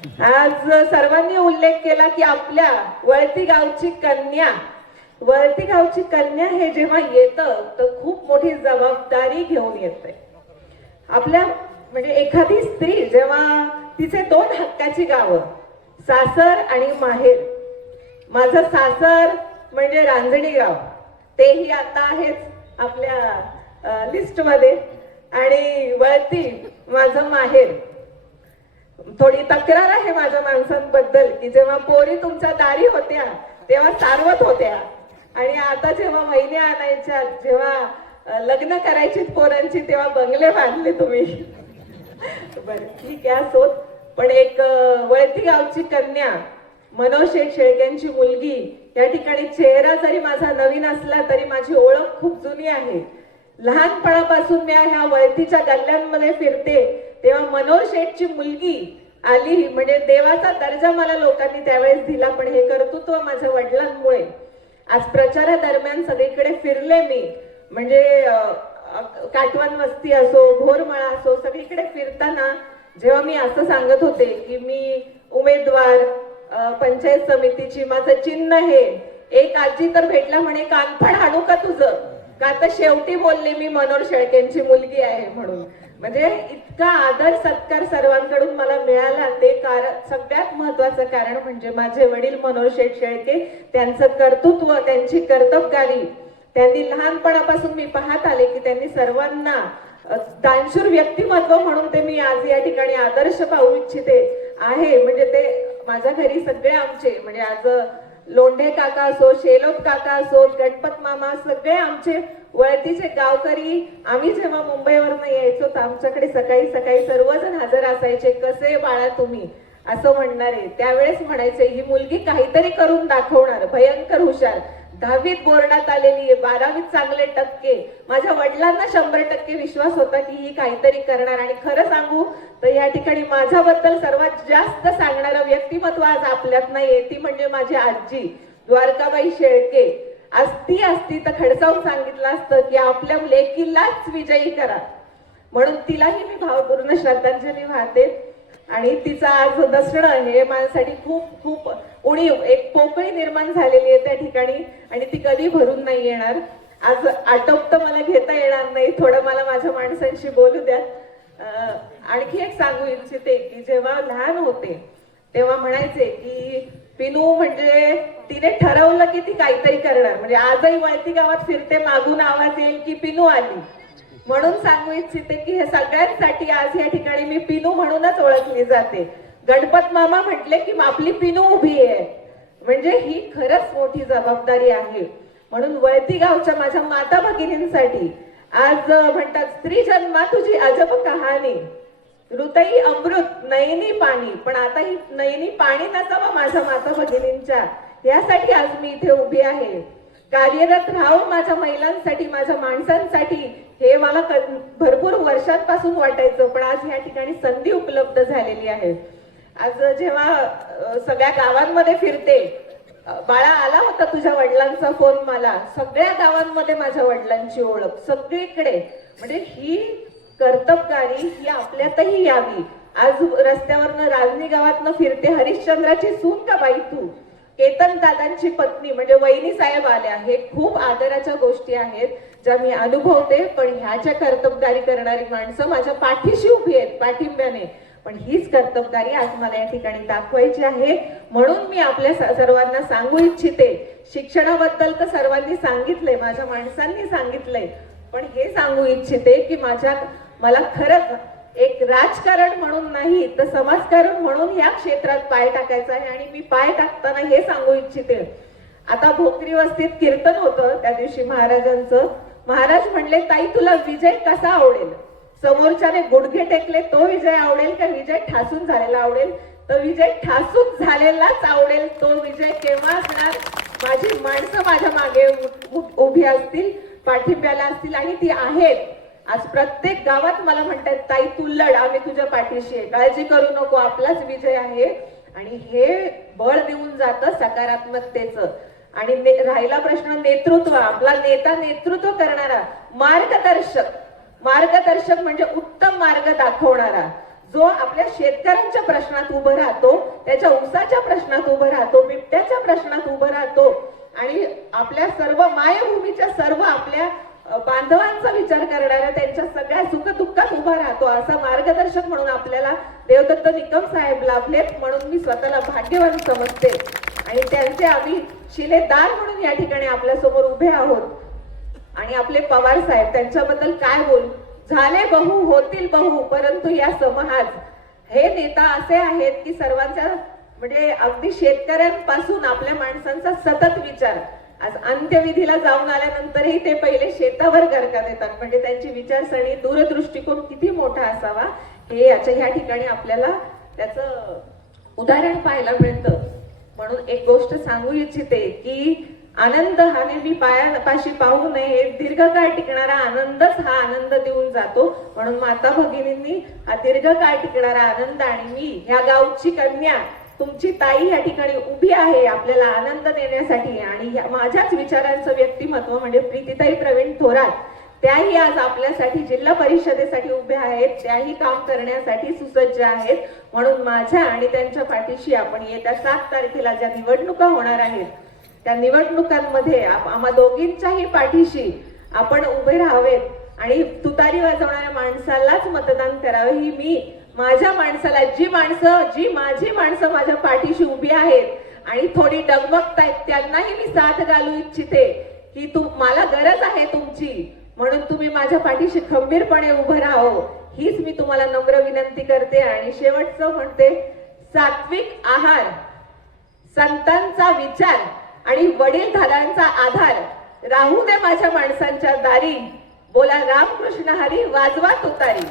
आज सर्वांनी उल्लेख केला की आपल्या वळती गावची कन्या वळती गावची कन्या हे जेव्हा येतं तर खूप मोठी जबाबदारी घेऊन येते. आपल्या म्हणजे एखादी स्त्री जेव्हा तिचे दोन हक्काची गावं सासर आणि माहेर माझं सासर म्हणजे रांजणी गाव तेही आता आहेच आपल्या लिस्टमध्ये आणि वळती माझं माहेर थोडी तक्रार आहे माझ्या माणसांबद्दल की जेव्हा पोरी तुमच्या दारी होत्या तेव्हा सारवत होत्या. आणि आता जेव्हा महिने आणायच्या जेव्हा लग्न करायची पोरांची तेव्हा बंगले बांधले तुम्ही. बरं ठीक आहे असो. पण एक वळती गावची कन्या मनोज शेठ शेळक्यांची मुलगी या ठिकाणी चेहरा जरी माझा नवीन असला तरी माझी ओळख खूप जुनी आहे. लहानपणापासून मी ह्या वळतीच्या गल्ल्यांमध्ये फिरते तेव्हा मनोहर शेठची मुलगी आली. म्हणजे देवाचा दर्जा मला लोकांनी त्यावेळेस दिला पण हे कर्तृत्व माझ्या वडिलांमुळे. आज प्रचारादरम्यान सगळीकडे फिरले मी. म्हणजे काटवन वस्ती असो भोरमळा असो सगळीकडे फिरताना जेव्हा मी असं सांगत होते की मी उमेदवार पंचायत समितीची माझं चिन्ह हे एक आजी तर भेटला म्हणे कानफड आणू का तुझं? का तर शेवटी बोलले मी मनोहर शेळकेंची मुलगी आहे म्हणून. म्हणजे इतका आदर सत्कार सर्वांकडून मला मिळाला. ते कारण सगळ्यात महत्वाचं कारण म्हणजे माझे वडील मनोहर शेठ शेळके त्यांचं कर्तृत्व त्यांची कर्तबगारी. त्यांनी लहानपणापासून मी पाहत आले की त्यांनी सर्वांना दानशूर व्यक्तिमत्व म्हणून ते मी आज या ठिकाणी आदर्श पाहू इच्छिते आहे. म्हणजे ते माझ्या घरी सगळे आमचे म्हणजे आज लोंढे काका असो शेलोत काका असो गणपत मामा सगळे आमचे वळतीचे गावकरी. आम्ही जेव्हा मुंबईवरनं यायचो तर आमच्याकडे सकाळी सकाळी सर्वजण हजर असायचे कसे बाळा तुम्ही? असं म्हणणारे. त्यावेळेस म्हणायचे ही मुलगी काहीतरी करून दाखवणार भयंकर हुशार. दहावीत बोर्डात आलेली आहे बारावीत चांगले टक्के माझ्या वडिलांना शंभर टक्के विश्वास होता की ही काहीतरी करणार. आणि खरं सांगू तर या ठिकाणी माझ्याबद्दल सर्वात जास्त सांगणारं व्यक्तिमत्व आज आपल्यात नाहीये. ती म्हणजे माझी आजी द्वारकाबाई शेळके. आज ती असती तर खडसावून सांगितलं असतं की आपल्या लेकीलाच विजयी करा. म्हणून तिलाही मी भावपूर्ण श्रद्धांजली वाहते. आणि तिचं आज दसणं हे माझ्यासाठी खूप खूप उणीव. एक पोकळी निर्माण झालेली आहे त्या ठिकाणी आणि ती कधी भरून नाही येणार. आज आटोप तर मला घेता येणार नाही थोडं मला माझ्या माणसांशी बोलू द्या. आणखी एक सांगू इच्छिते की जेव्हा लहान होते तेव्हा म्हणायचे की पिनू म्हणजे तिने ठरवलं की ती काहीतरी करणार. म्हणजे आजही वळती गावात फिरते मागून आवाज येईल की पिनू आली. म्हणून सांगू इच्छिते की हे सगळ्यांसाठी आज या ठिकाणी मी पिनू म्हणूनच ओळखली जाते. गणपत मामा म्हटले की आपली पिनू उभी आहे. म्हणजे ही खरंच मोठी जबाबदारी आहे. म्हणून वळती गावच्या माझ्या माता भगिनींसाठी आज म्हणतात स्त्री जन्मा तुझी अजब कहाणी. ऋतई अमृत नयनी पाणी. पण आता ही नयनी पाणी नसावं माझ्या माता भगिनींच्या. यासाठी आज मी इथे उभी आहे. कार्यरत राहावं माझ्या महिलांसाठी माझ्या माणसांसाठी. हे मला भरपूर वर्षांपासून वाटायचं पण आज या ठिकाणी संधी उपलब्ध झालेली आहे. आज जेव्हा सगळ्या गावांमध्ये फिरते बाळा आला होता तुझ्या वडिलांचा फोन मला. सगळ्या गावांमध्ये माझ्या वडिलांची ओळख सगळीकडे. म्हणजे ही कर्तबगारी ही आपल्यातही यावी. आज रस्त्यावरनं राजनी गावातनं फिरते हरिश्चंद्राची सून का बाई तू? केतन दादांची पत्नी म्हणजे वहिनी साहेब आल्या हे खूप आदराच्या गोष्टी आहेत ज्या मी अनुभवते. पण ह्याच्या कर्तबदारी करणारी माणसं माझ्या पाठीशी उभी आहेत पाठिंब्याने. पण हीच कर्तबदारी आज मला या ठिकाणी दाखवायची आहे. म्हणून मी आपल्या सर्वांना सांगू इच्छिते शिक्षणाबद्दल तर सर्वांनी सांगितलंय माझ्या माणसांनी सांगितलंय. पण हे सांगू इच्छिते की माझ्या मला खरंच एक राजकारण म्हणून नाही तर समाजकारण म्हणून या क्षेत्रात पाय टाकायचा आहे आणि मी पाय टाकताना हे सांगू इच्छिते. आता भोकरी वस्तीत कीर्तन होतं त्या दिवशी महाराजांचं. महाराज म्हणले ताई तुला विजय कसा आवडेल? समोरच्याने गुडघे टेकले तो विजय आवडेल का? विजय ठासून झालेला आवडेल? तर विजय ठासून झालेलाच आवडेल. तो विजय केव्हा असणार? माझी माणसं माझ्या मागे उभी असतील पाठिंब्याला असतील आणि ती आहेत. आज प्रत्येक गावात मला म्हणतात ताई तू लढ आम्ही तुझ्या पाठीशी आहे. काळजी करू नको आपलाच विजय आहे. आणि हे बळ देऊन जातं सकारात्मकतेचं. आणि ने- राहिला प्रश्न नेतृत्व आपला नेता नेतृत्व करणारा मार्गदर्शक. मार्गदर्शक म्हणजे उत्तम मार्ग दाखवणारा. जो आपल्या शेतकऱ्यांच्या प्रश्नात उभं राहतो त्याच्या ऊसाच्या प्रश्नात उभं राहतो बिबट्याच्या प्रश्नात उभं राहतो. आणि आपल्या सर्व मायभूमीच्या सर्व आपल्या बांधवांचा विचार करणाऱ्या त्यांच्या सगळ्या सुखदुःखात उभा राहतो. असा मार्गदर्शक म्हणून आपल्याला देवदत्त निकम साहेब लाभलेत म्हणून मी स्वतःला भाग्यवान समजते. आणि त्यांचे आम्ही शिलेदार म्हणून या ठिकाणी आपल्यासमोर उभे आहोत. आणि आपले पवार साहेब त्यांच्याबद्दल काय बोलू? झाले बहु होतील बहु परंतु या समाज हे नेता असे आहेत की सर्वांच्या म्हणजे अगदी शेतकऱ्यांपासून आपल्या माणसांचा सतत विचार. आज अंत्यविधीला जाऊन आल्यानंतरही ते पहिले शेतावर गरका देतात. म्हणजे त्यांची विचारसरणी दूरदृष्टिकोन किती मोठा असावा हे याच्या ह्या ठिकाणी आपल्याला त्याचं उदाहरण पाहायला मिळतं. म्हणून एक गोष्ट सांगू इच्छिते की आनंद हा नेहमी पायापाशी पाहू नये. दीर्घकाळ टिकणारा आनंदच हा आनंद देऊन जातो. म्हणून माता भगिनींनी हा दीर्घकाळ टिकणारा आनंद आणि मी ह्या गावची कन्या तुमची ताई या ठिकाणी उभी आहे आपल्याला आनंद देण्यासाठी आणि ह्या- माझ्याच विचारांचं व्यक्तिमत्व म्हणजे प्रीतीताई प्रवीण थोरात त्याही आज आपल्यासाठी जिल्हा परिषदेसाठी उभ्या आहेत त्याही काम करण्यासाठी सुसज्ज आहेत. म्हणून माझ्या आणि त्यांच्या पाठीशी आपण येत्या सात तारखेला ज्या निवडणुका होणार आहेत त्या निवडणुकांमध्ये आम्हा दोघींच्याही पाठीशी आपण उभे राहावेत आणि तुतारी वाजवणाऱ्या माणसालाच मतदान करावं ही मी माझ्या माणसाला जी माणसं जी माझी माणसं माझ्या पाठीशी उभी आहेत आणि थोडी डगमगतायत त्यांनाही मी साथ घालू इच्छिते की तू मला गरज आहे तुमची. म्हणून तुम्ही माझ्या पाठीशी खंबीरपणे उभं राहो. हीच मी तुम्हाला नम्र विनंती करते आणि शेवटचं म्हणते सात्विक आहार संतांचा विचार आणि वडीलधाऱ्यांचा आधार. राहू दे माझ्या माणसांच्या दारी. बोला रामकृष्ण हरी वाजवा तुतारी.